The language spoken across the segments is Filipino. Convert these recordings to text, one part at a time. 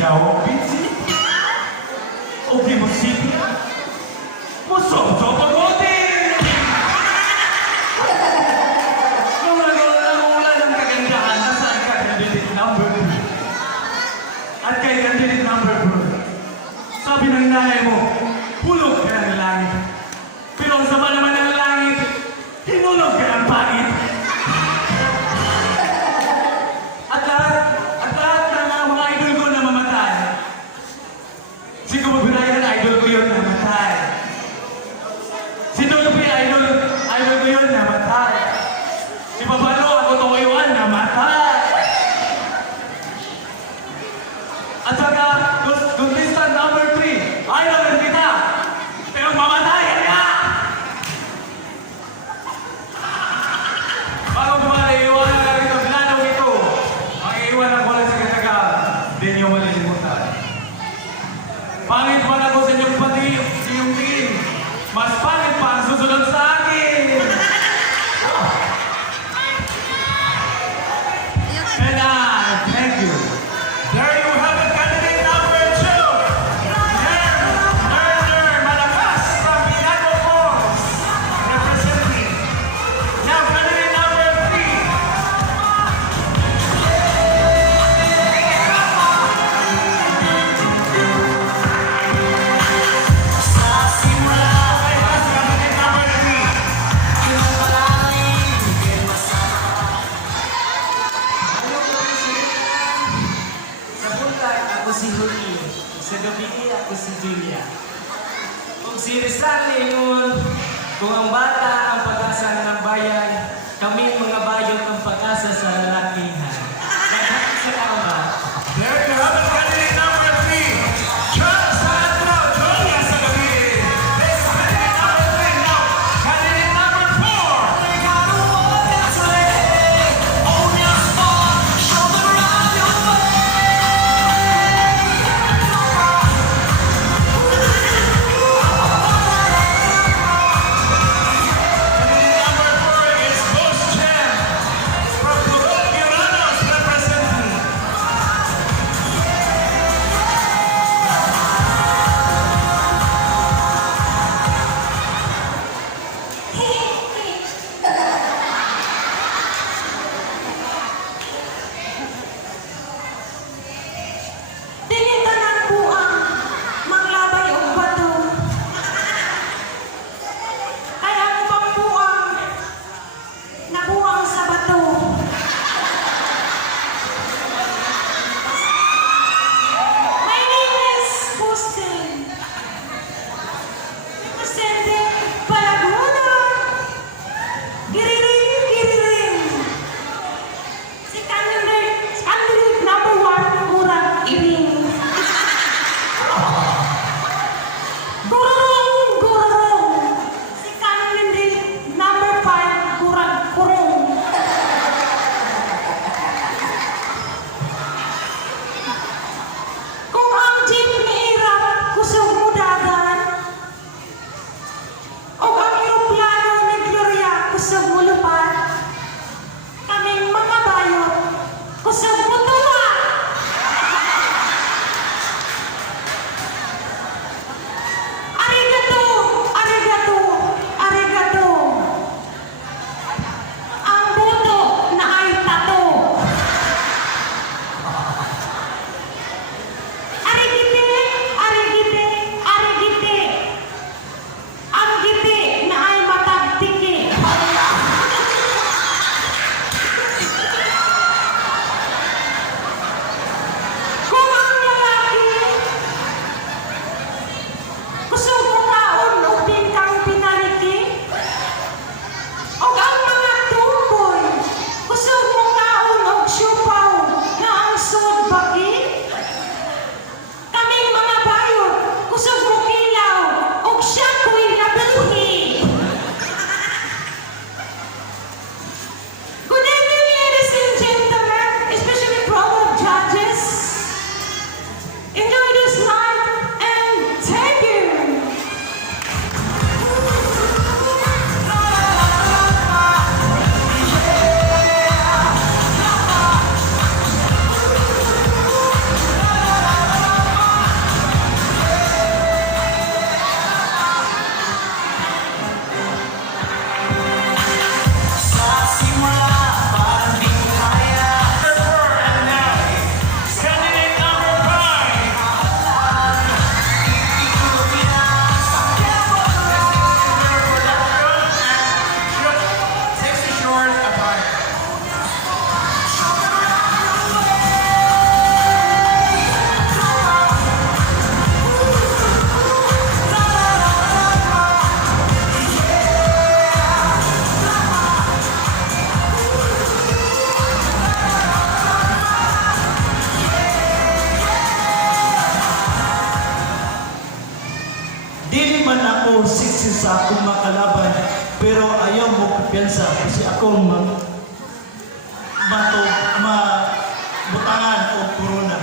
ikaw ang bitsi? O di mo sipya? Musobso pagotin! Nung nag-uula ng kagandahan, nasaan ka candidate number 2? At kay candidate number 2, sabi ng nanay mo, hulog ka ng langit. Pero ang sama naman ng langit, hinulog ka ng pangit. At lahat ng mga idol ko na mamatay. Si Kumagunayan, idol ko yun namatay. Si Dolphy, idol ko yun namatay. Si Babalo, ako Tokoyuan, namatay. At saka, contestant number 3, idol kita. Pero mamatay ka! kumpiyansa kasi ako mabutangan o corona.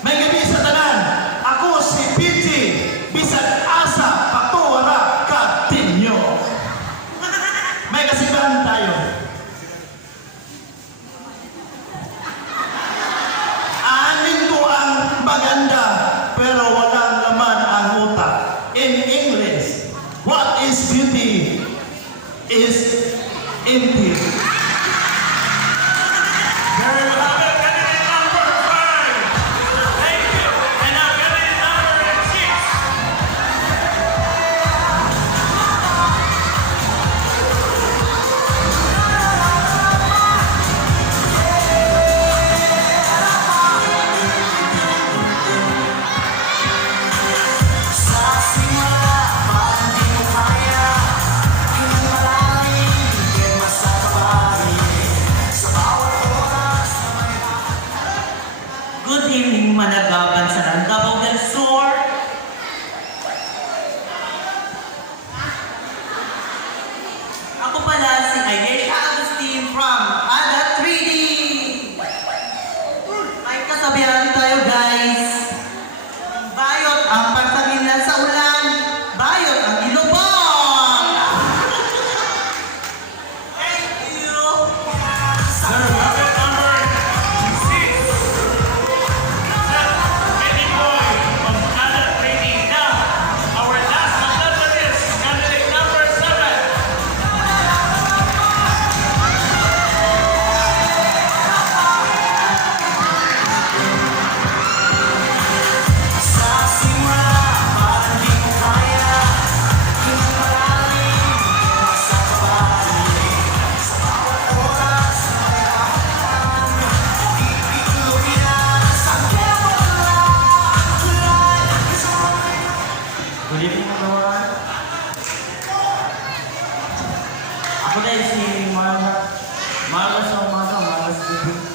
May gabi sa tanan, ako si PG, bisag asa patuwara ka tinyo. May kasibahan tayo. Anin ko ang maganda pero walang laman ang utak. In English, what is beauty is empty. There you have it, candidate number 5. Thank you. And now candidate number 6. Good evening, managaban sa Davao del Sur. Ako pala si Ayesha Agustin from Ada 3D. May kasabihan tayo, guys. Bayot ang pagsabihan sa ulan, bayot ang ilubong. Thank you. There you have it, number 6. Eddie Boy from Ada 3D. Now, our last but not the least, candidate number 7. Good evening, everyone. Ako dahil si Marla sa umaga, Marla sa gabi.